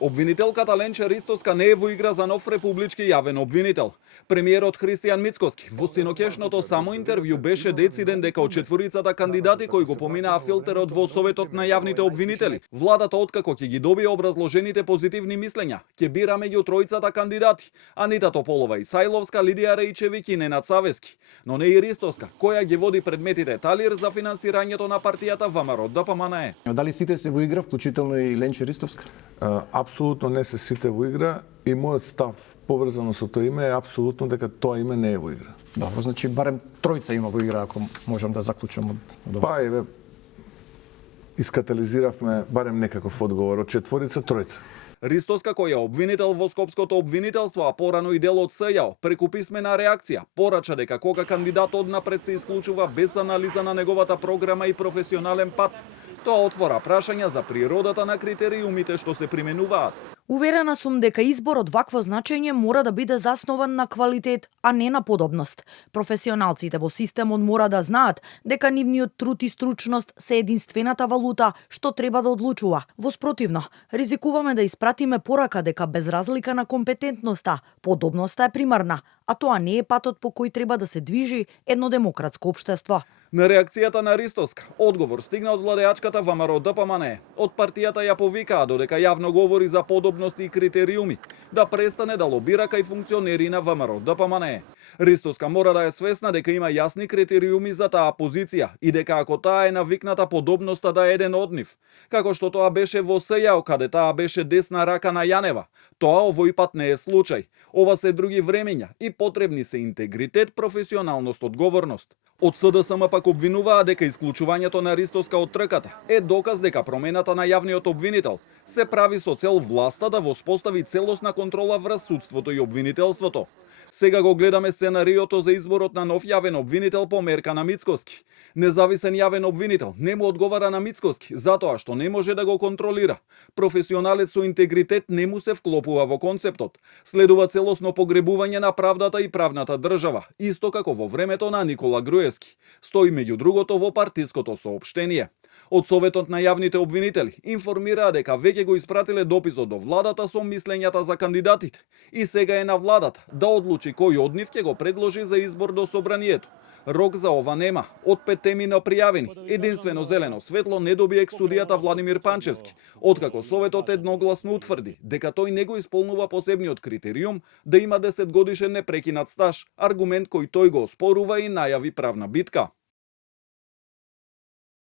Обвинителката Ленче Ристоска не е во игра за нов републички јавен обвинител. Премиерот Христијан Мицкоски во синокешното само интервју беше дециден дека од четворицата кандидати кои го поминаа филтерот во Советот на јавните обвинители, владата откако ќе ги добие образложените позитивни мислења, ќе бира меѓу тројцата кандидати, Анита Тополова Исајловска, Лидија Рејчевиќ и Ненад Савески, но не и Ристоска, која ги води предметите талир за финансирањето на партијата ВМРО-ДПМНЕ. Дали сите се во игра, вклучително и Ленче Ристовска? Апсолутно не се сите во игра и мојот став поврзано со тоа име е апсолутно дека тоа име не е во игра. Добро, значи барем тројца има во игра, ако можам да заклучам од ова. Па еве искатализиравме барем некаков одговор од четворица тројца. Ристоска, кој е обвинител во Скопското обвинителство, а порано и дел од СЈАО, преку писмена реакција, порача дека кога кандидат однапред се исклучува без анализа на неговата програма и професионален пат, тоа отвора прашања за природата на критериумите што се применуваат. Уверена сум дека избор од вакво значење мора да биде заснован на квалитет, а не на подобност. Професионалците во системот мора да знаат дека нивниот труд и стручност се единствената валута што треба да одлучува. Во спротивно, ризикуваме да испратиме порака дека без разлика на компетентноста, подобноста е примарна, а тоа не е патот по кој треба да се движи едно демократско општество. На реакцијата на Ристоска, одговор стигна од владеачката ВМРО-ДПМНЕ. Од партијата ја повикаа додека јавно говори за подобности и критериуми, да престане да лобира кај функционери на ВМРО-ДПМНЕ. Ристоска мора да е свесна дека има јасни критериуми за таа позиција и дека ако таа е навикната подобноста да е еден од нив, како што тоа беше во СЈАО каде таа беше десна рака на Јанева, тоа овој пат не е случај. Ова се други времења и потребни се интегритет, професионалност, одговорност. Од СДСМ пак обвинуваа дека исклучувањето на Ристоска од трката е доказ дека промената на јавниот обвинител се прави со цел власта да воспостави целосна контрола врз судството и обвинителството. Сега го гледаме сценариото за изборот на нов јавен обвинител по мерка на Мицкоски. Независен јавен обвинител не му одговара на Мицкоски затоа што не може да го контролира. Професионалец со интегритет не му се вклопува во концептот. Следува целосно погребување на правдата и правната држава, исто како во времето на Никола Груевски. Стои меѓу другото во партиското соопштение. Од Советот на јавните обвинители информираа дека веќе го испратиле дописот до владата со мислењата за кандидатите и сега е на владата да одлучи кој од нив ќе го предложи за избор до собранието. Рок за ова нема. Од 5 теми на пријавени, единствено зелено светло не доби екс-судијата Владимир Панчевски, откако Советот едногласно утврди дека тој не го исполнува посебниот критериум да има 10 годишен непрекинат стаж, аргумент кој тој го оспорува и најави правна битка.